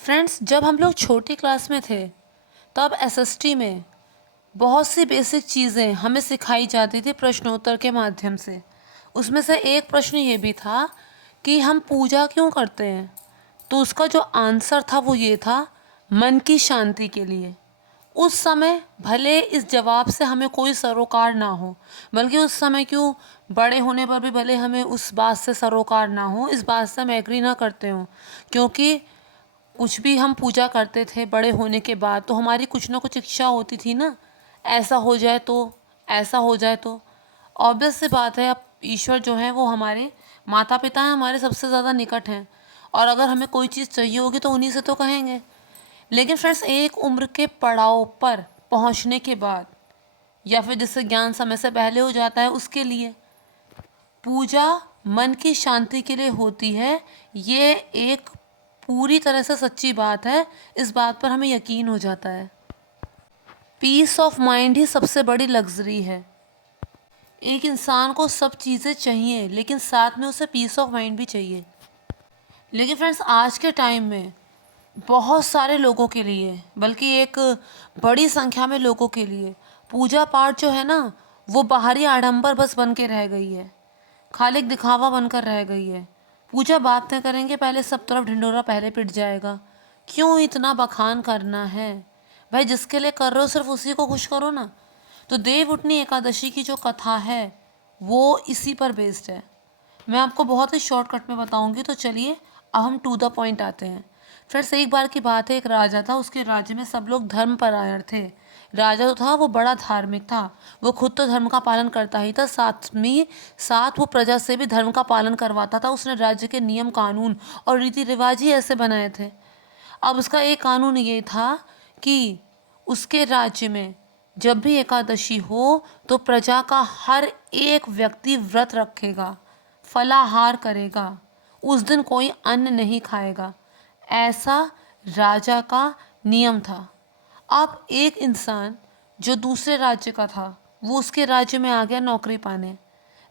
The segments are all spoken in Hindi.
फ्रेंड्स, जब हम लोग छोटी क्लास में थे तब एसएसटी में बहुत सी बेसिक चीज़ें हमें सिखाई जाती थी प्रश्नोत्तर के माध्यम से। उसमें से एक प्रश्न ये भी था कि हम पूजा क्यों करते हैं। तो उसका जो आंसर था वो ये था, मन की शांति के लिए। उस समय भले इस जवाब से हमें कोई सरोकार ना हो, बल्कि उस समय क्यों बड़े होने पर भी भले हमें उस बात से सरोकार ना हो, इस बात से हम एग्री ना करते हो, क्योंकि कुछ भी हम पूजा करते थे बड़े होने के बाद तो हमारी कुछ ना कुछ इच्छा होती थी ना, ऐसा हो जाए तो, ऐसा हो जाए तो। ऑब्वियस सी बात है, अब ईश्वर जो है वो हमारे माता पिता हैं, हमारे सबसे ज़्यादा निकट हैं, और अगर हमें कोई चीज़ चाहिए होगी तो उन्हीं से तो कहेंगे। लेकिन फ्रेंड्स, एक उम्र के पड़ाव पर पहुंचने के बाद, या फिर जिससे ज्ञान समय से पहले हो जाता है, उसके लिए पूजा मन की शांति के लिए होती है। ये एक पूरी तरह से सच्ची बात है, इस बात पर हमें यकीन हो जाता है। पीस ऑफ माइंड ही सबसे बड़ी लग्जरी है। एक इंसान को सब चीज़ें चाहिए, लेकिन साथ में उसे पीस ऑफ माइंड भी चाहिए। लेकिन फ्रेंड्स, आज के टाइम में बहुत सारे लोगों के लिए, बल्कि एक बड़ी संख्या में लोगों के लिए पूजा पाठ जो है ना, वो बाहरी आडंबर बस बन के रह गई है, खाली एक दिखावा बनकर रह गई है। पूजा बातें करेंगे पहले, सब तरफ ढिंढोरा पहले पिट जाएगा। क्यों इतना बखान करना है भाई? जिसके लिए कर रहे हो सिर्फ उसी को खुश करो ना। तो देवउठनी एकादशी की जो कथा है वो इसी पर बेस्ड है। मैं आपको बहुत ही शॉर्टकट में बताऊंगी, तो चलिए अब हम टू द पॉइंट आते हैं। फ्रेंड्स, एक बार की बात है, एक राजा था, उसके राज्य में सब लोग धर्मपरायण थे। राजा जो था वो बड़ा धार्मिक था, वो खुद तो धर्म का पालन करता ही था, साथ वो प्रजा से भी धर्म का पालन करवाता था। उसने राज्य के नियम कानून और रीति रिवाज ही ऐसे बनाए थे। अब उसका एक कानून ये था कि उसके राज्य में जब भी एकादशी हो तो प्रजा का हर एक व्यक्ति व्रत रखेगा, फलाहार करेगा, उस दिन कोई अन्न नहीं खाएगा। ऐसा राजा का नियम था। अब एक इंसान जो दूसरे राज्य का था, वो उसके राज्य में आ गया नौकरी पाने।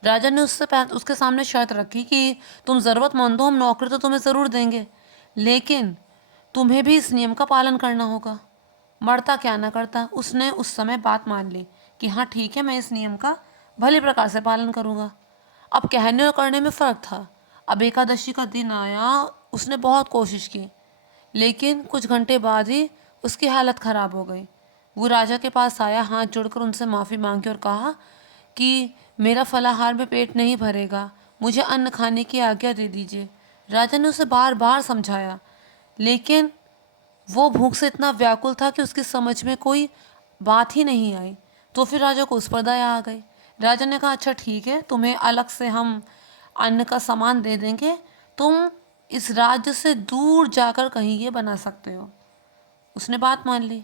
राजा ने उसके सामने शर्त रखी कि तुम ज़रूरतमंद हो, हम नौकरी तो तुम्हें ज़रूर देंगे, लेकिन तुम्हें भी इस नियम का पालन करना होगा। मरता क्या ना करता, उसने उस समय बात मान ली कि हाँ ठीक है, मैं इस नियम का भली प्रकार से पालन करूँगा। अब कहने और करने में फ़र्क था। अब एकादशी का दिन आया, उसने बहुत कोशिश की, लेकिन कुछ घंटे बाद ही उसकी हालत ख़राब हो गई। वो राजा के पास आया, हाथ जोड़कर उनसे माफ़ी मांगी और कहा कि मेरा फलाहार में पेट नहीं भरेगा, मुझे अन्न खाने की आज्ञा दे दीजिए। राजा ने उसे बार बार समझाया, लेकिन वो भूख से इतना व्याकुल था कि उसकी समझ में कोई बात ही नहीं आई। तो फिर राजा को उस पर दया आ गई। राजा ने कहा, अच्छा ठीक है, तुम्हें अलग से हम अन्न का सामान दे देंगे, तुम इस राज्य से दूर जाकर कहीं ये बना सकते हो। उसने बात मान ली।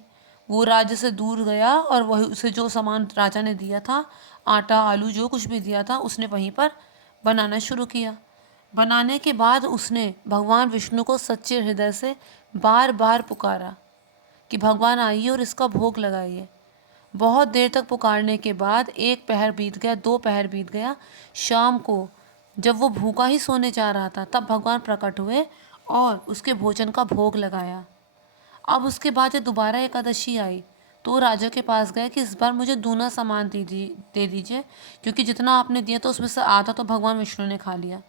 वो राज्य से दूर गया और वही उसे जो सामान राजा ने दिया था, आटा आलू जो कुछ भी दिया था, उसने वहीं पर बनाना शुरू किया। बनाने के बाद उसने भगवान विष्णु को सच्चे हृदय से बार बार पुकारा कि भगवान आइए और इसका भोग लगाइए। बहुत देर तक पुकारने के बाद एक पहर बीत गया, दो पहर बीत गया। शाम को जब वो भूखा ही सोने जा रहा था, तब भगवान प्रकट हुए और उसके भोजन का भोग लगाया। अब उसके बाद जब दोबारा एकादशी आई तो राजा के पास गए कि इस बार मुझे दूना सामान दे दीजिए, क्योंकि जितना आपने दिया तो उसमें से आधा तो भगवान विष्णु ने खा लिया।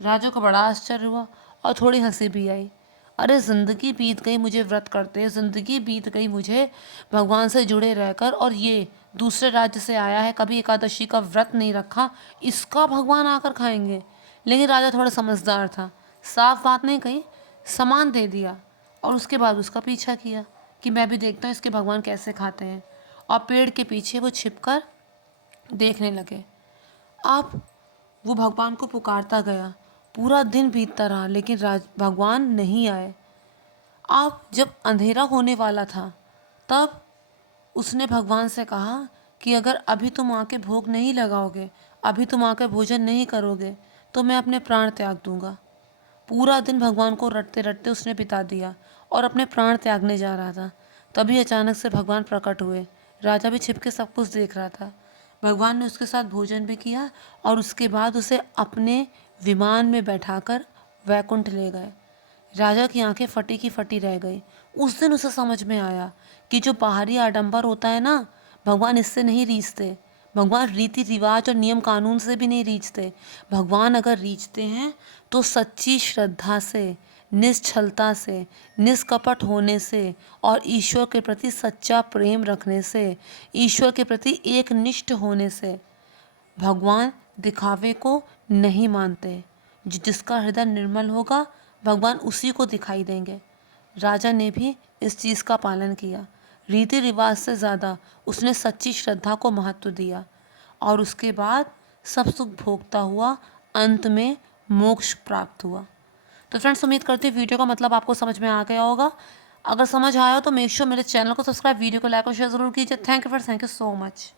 राजा को बड़ा आश्चर्य हुआ और थोड़ी हंसी भी आई। अरे ज़िंदगी बीत गई मुझे व्रत करते, ज़िंदगी बीत गई मुझे भगवान से जुड़े रहकर, और ये दूसरे राज्य से आया है, कभी एकादशी का व्रत नहीं रखा, इसका भगवान आकर खाएंगे। लेकिन राजा थोड़ा समझदार था, साफ बात नहीं कही, सामान दे दिया और उसके बाद उसका पीछा किया कि मैं भी देखता हूँ इसके भगवान कैसे खाते हैं। और पेड़ के पीछे वो छिपकर देखने लगे। अब वो भगवान को पुकारता गया, पूरा दिन बीतता रहा, लेकिन भगवान नहीं आए। अब जब अंधेरा होने वाला था, तब उसने भगवान से कहा कि अगर अभी तुम आके भोग नहीं लगाओगे, अभी तुम आके भोजन नहीं करोगे, तो मैं अपने प्राण त्याग दूंगा। पूरा दिन भगवान को रटते रटते उसने बिता दिया और अपने प्राण त्यागने जा रहा था। तभी अचानक से भगवान प्रकट हुए। राजा भी छिपके सब कुछ देख रहा था। भगवान ने उसके साथ भोजन भी किया और उसके बाद उसे अपने विमान में बैठाकर वैकुंठ ले गए। राजा की आंखें फटी की फटी रह गई। उस दिन उसे समझ में आया कि जो बाहरी आडंबर होता है ना, भगवान इससे नहीं रीझते। भगवान रीति रिवाज और नियम कानून से भी नहीं रीझते। भगवान अगर रीझते हैं तो सच्ची श्रद्धा से, निश्छलता से, निष्कपट होने से और ईश्वर के प्रति सच्चा प्रेम रखने से, ईश्वर के प्रति एक निष्ठ होने से। भगवान दिखावे को नहीं मानते। जिसका हृदय निर्मल होगा भगवान उसी को दिखाई देंगे। राजा ने भी इस चीज़ का पालन किया। रीति रिवाज से ज़्यादा उसने सच्ची श्रद्धा को महत्व दिया और उसके बाद सब सुख भोगता हुआ अंत में मोक्ष प्राप्त हुआ। तो फ्रेंड्स, उम्मीद करती हूँ वीडियो का मतलब आपको समझ में आ गया होगा। अगर समझ आया हो तो मेक श्योर मेरे चैनल को सब्सक्राइब, वीडियो को लाइक और शेयर ज़रूर कीजिए। Thank you so much.